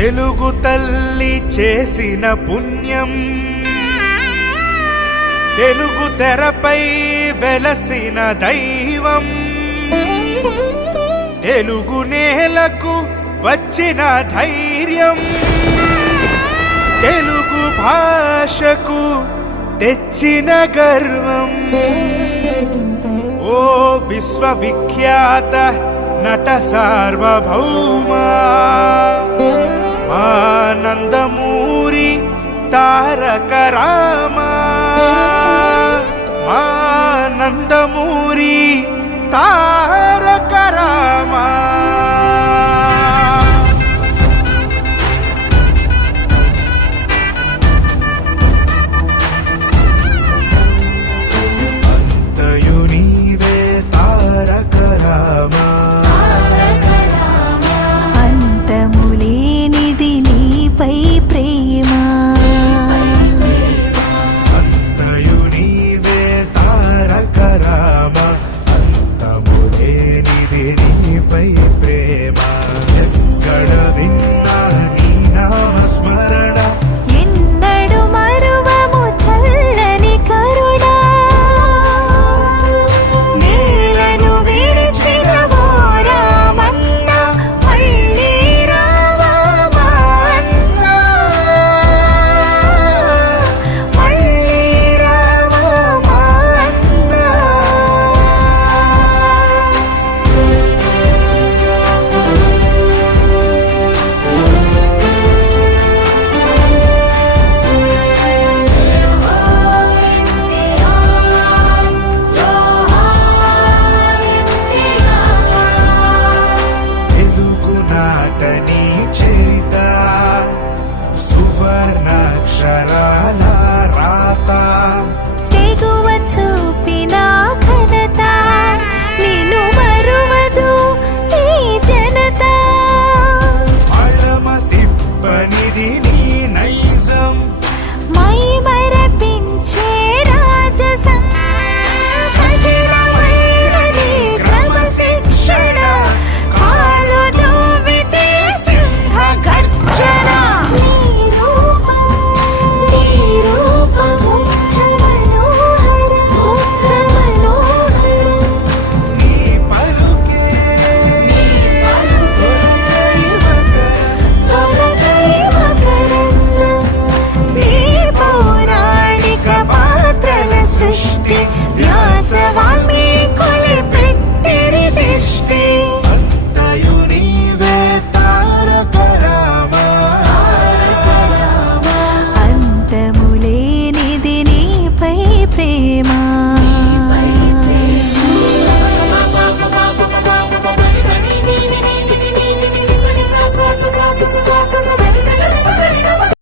తెలుగు తల్లి చేసిన పుణ్యం, తెలుగు తెరపై వెలసిన దైవం, తెలుగు నేలకు వచ్చిన ధైర్యం, తెలుగు భాషకు తెచ్చిన గర్వం. ఓ విశ్వవిఖ్యాత నట సార్వభౌమా, మా నందమూరి తారక రామా, మా నందమూరి తారక రామా. అంతయు నీవే తారక రామా, అంతములేనిది నీపై ప్రేమ. అంతయు నీవే తారక రామా, అంతములేనిది నీపై ప్రేమ. ఎక్కడ విన్నా నీ నామ స్మరణ, ఎన్నడు మరువము చల్లని కరుణ. నేలను విడిచిన ఓ రామన్న, మళ్ళీ రావా మా అన్న. మళ్ళీ రావా మా అన్న. తెలుగు నాటని చరిత సువర్ణాక్షరా